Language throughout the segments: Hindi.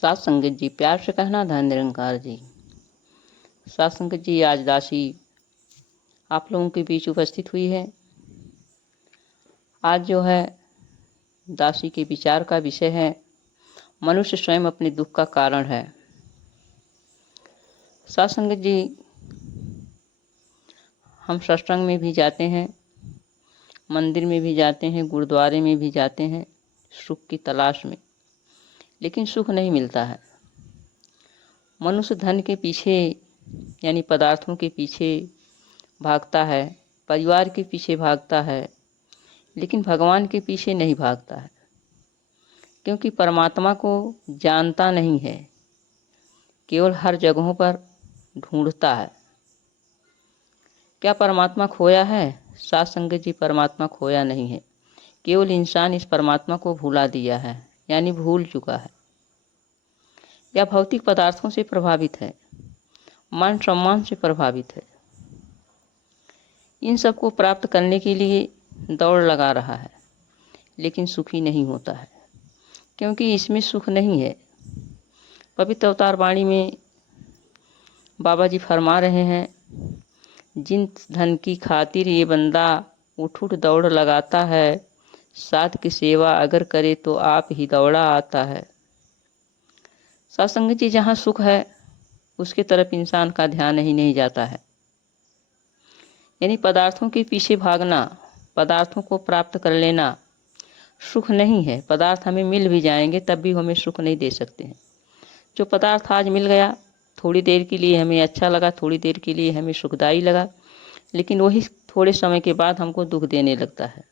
सात संगत जी, प्यार से कहना धन निरंकार जी। सात संगत जी, आज दासी आप लोगों के बीच उपस्थित हुई है। आज जो है दासी के विचार का विषय है, मनुष्य स्वयं अपने दुख का कारण है। सात संगत जी, हम सत्संग में भी जाते हैं, मंदिर में भी जाते हैं, गुरुद्वारे में भी जाते हैं सुख की तलाश में, लेकिन सुख नहीं मिलता है। मनुष्य धन के पीछे यानी पदार्थों के पीछे भागता है, परिवार के पीछे भागता है, लेकिन भगवान के पीछे नहीं भागता है, क्योंकि परमात्मा को जानता नहीं है, केवल हर जगहों पर ढूंढता है। क्या परमात्मा खोया है? सात संगत जी, परमात्मा खोया नहीं है, केवल इंसान इस परमात्मा को भुला दिया है, यानी भूल चुका है, या भौतिक पदार्थों से प्रभावित है, मान सम्मान से प्रभावित है। इन सब को प्राप्त करने के लिए दौड़ लगा रहा है, लेकिन सुखी नहीं होता है, क्योंकि इसमें सुख नहीं है। पवित्र अवतार वाणी में बाबा जी फरमा रहे हैं, जिन धन की खातिर ये बंदा उठ उठ दौड़ लगाता है, साथ की सेवा अगर करे तो आप ही दौड़ा आता है। सत्संग जी, जहाँ सुख है उसके तरफ इंसान का ध्यान ही नहीं जाता है, यानी पदार्थों के पीछे भागना, पदार्थों को प्राप्त कर लेना सुख नहीं है। पदार्थ हमें मिल भी जाएंगे तब भी हमें सुख नहीं दे सकते हैं। जो पदार्थ आज मिल गया, थोड़ी देर के लिए हमें अच्छा लगा, थोड़ी देर के लिए हमें सुखदायी लगा, लेकिन वही थोड़े समय के बाद हमको दुख देने लगता है,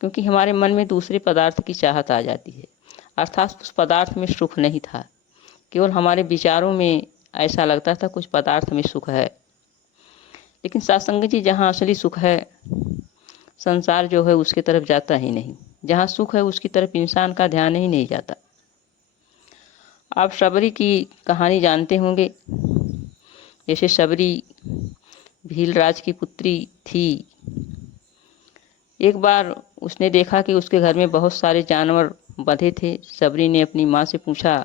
क्योंकि हमारे मन में दूसरे पदार्थ की चाहत आ जाती है। अर्थात उस पदार्थ में सुख नहीं था, केवल हमारे विचारों में ऐसा लगता था कुछ पदार्थ में सुख है। लेकिन सत्संग जी, जहाँ असली सुख है, संसार जो है उसकी तरफ जाता ही नहीं। जहाँ सुख है उसकी तरफ इंसान का ध्यान ही नहीं जाता। आप शबरी की कहानी जानते होंगे। जैसे शबरी भीलराज की पुत्री थी। एक बार उसने देखा कि उसके घर में बहुत सारे जानवर बंधे थे। शबरी ने अपनी माँ से पूछा,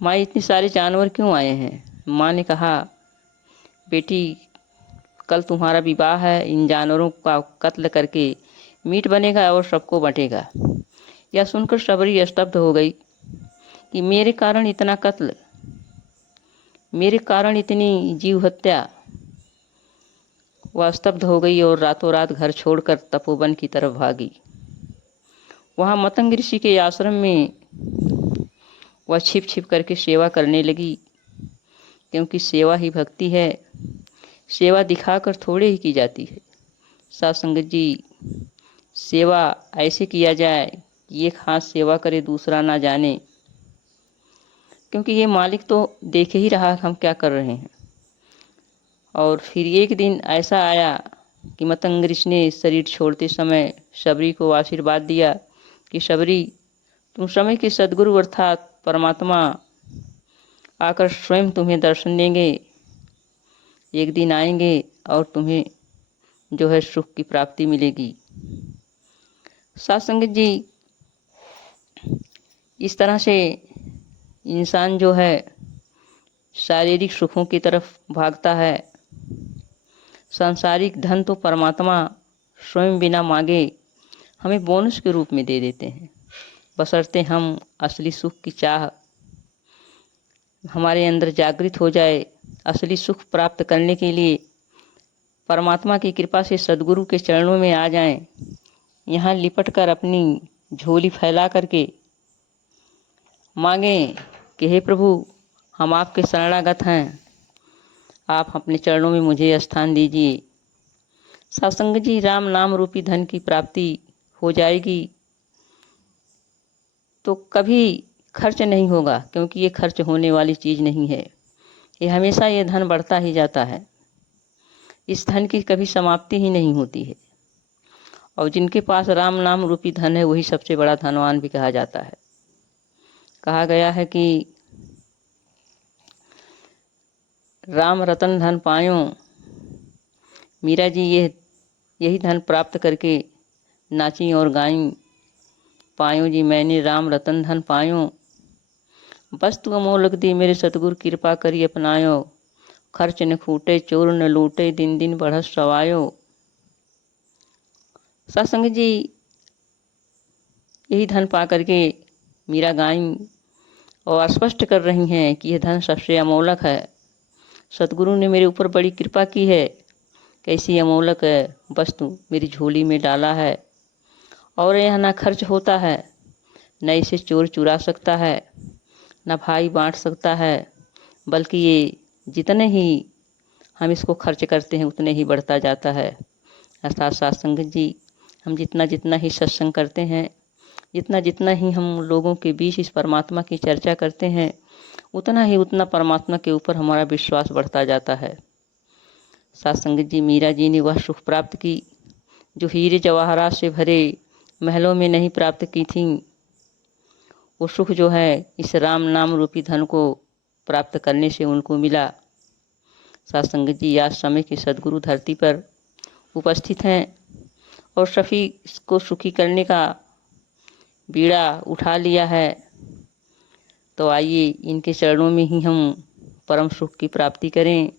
माँ, इतने सारे जानवर क्यों आए हैं? माँ ने कहा, बेटी, कल तुम्हारा विवाह है, इन जानवरों का कत्ल करके मीट बनेगा और सबको बंटेगा। यह सुनकर शबरी स्तब्ध हो गई कि मेरे कारण इतना कत्ल, मेरे कारण इतनी जीव हत्या। वह स्तब्ध हो गई और रातों रात घर छोड़कर तपोवन की तरफ भागी। वहाँ मतंग ऋषि के आश्रम में वह छिप छिप करके सेवा करने लगी, क्योंकि सेवा ही भक्ति है। सेवा दिखाकर थोड़े ही की जाती है। साथ संगत जी, सेवा ऐसे किया जाए कि एक हाथ सेवा करे दूसरा ना जाने, क्योंकि ये मालिक तो देख ही रहा हम क्या कर रहे हैं। और फिर एक दिन ऐसा आया कि मतंग ऋषि ने शरीर छोड़ते समय शबरी को आशीर्वाद दिया कि शबरी, तुम समय के सद्गुरु अर्थात परमात्मा आकर स्वयं तुम्हें दर्शन देंगे। एक दिन आएंगे और तुम्हें जो है सुख की प्राप्ति मिलेगी। साथ संगत जी, इस तरह से इंसान जो है शारीरिक सुखों की तरफ भागता है। सांसारिक धन तो परमात्मा स्वयं बिना मांगे हमें बोनस के रूप में दे देते हैं, बशर्ते हम असली सुख की चाह हमारे अंदर जागृत हो जाए। असली सुख प्राप्त करने के लिए परमात्मा की कृपा से सद्गुरु के चरणों में आ जाएं, यहाँ लिपट कर अपनी झोली फैला करके मांगें कि हे प्रभु, हम आपके शरणागत हैं, आप अपने चरणों में मुझे स्थान दीजिए। सत्संग जी, राम नाम रूपी धन की प्राप्ति हो जाएगी तो कभी खर्च नहीं होगा, क्योंकि ये खर्च होने वाली चीज़ नहीं है। ये हमेशा ये धन बढ़ता ही जाता है। इस धन की कभी समाप्ति ही नहीं होती है। और जिनके पास राम नाम रूपी धन है वही सबसे बड़ा धनवान भी कहा जाता है। कहा गया है कि राम रतन धन पायो, मीरा जी यही धन प्राप्त करके नाची और गाई, पायो जी मैंने राम रतन धन पायो। वस्तु अमोलक दी मेरे सतगुरु कृपा करी अपनायो। खर्च न खूटे चोर न लूटे दिन दिन बढ़त सवायो। सत्संग जी, यही धन पा करके मीरा गायन और स्पष्ट कर रही हैं कि यह धन सबसे अमोलक है। सतगुरु ने मेरे ऊपर बड़ी कृपा की है। कैसी अमोलक वस्तु मेरी झोली में डाला है, और यह ना खर्च होता है, न इसे चोर चुरा सकता है, न भाई बांट सकता है, बल्कि ये जितने ही हम इसको खर्च करते हैं उतने ही बढ़ता जाता है। अर्थात सत्संग जी, हम जितना जितना ही सत्संग करते हैं, जितना जितना ही हम लोगों के बीच इस परमात्मा की चर्चा करते हैं, उतना ही उतना परमात्मा के ऊपर हमारा विश्वास बढ़ता जाता है। सत्संग जी, मीरा जी ने वह सुख प्राप्त की जो हीरे जवाहरात से भरे महलों में नहीं प्राप्त की थी। वो सुख जो है इस राम नाम रूपी धन को प्राप्त करने से उनको मिला। सत्संग जी, आज समय के सदगुरु धरती पर उपस्थित हैं और सभी को सुखी करने का बीड़ा उठा लिया है। तो आइए इनके चरणों में ही हम परम सुख की प्राप्ति करें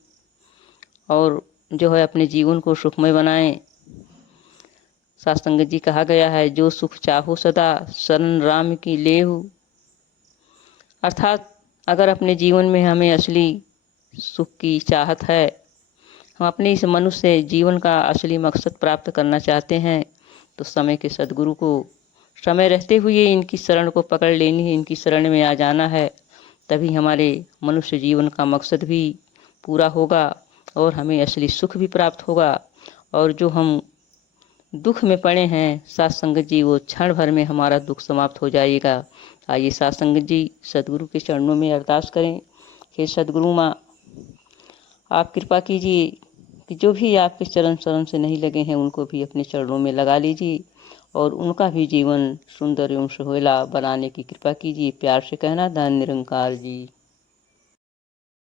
और जो है अपने जीवन को सुखमय बनाएं। सत्संग जी, कहा गया है, जो सुख चाहो सदा शरण राम की लेहु। अर्थात अगर अपने जीवन में हमें असली सुख की चाहत है, हम अपने इस मनुष्य जीवन का असली मकसद प्राप्त करना चाहते हैं, तो समय के सदगुरु को समय रहते हुए इनकी शरण को पकड़ लेनी है, इनकी शरण में आ जाना है। तभी हमारे मनुष्य जीवन का मकसद भी पूरा होगा और हमें असली सुख भी प्राप्त होगा। और जो हम दुख में पड़े हैं सत्संग जी, वो क्षण भर में हमारा दुख समाप्त हो जाएगा। आइए सत्संग जी, सदगुरु के चरणों में अरदास करें। हे सदगुरु माँ, आप कृपा कीजिए कि जो भी आपके चरण शरण से नहीं लगे हैं उनको भी अपने चरणों में लगा लीजिए और उनका भी जीवन सुंदर एवं सुहेला बनाने की कृपा कीजिए। प्यार से कहना, धन निरंकार जी।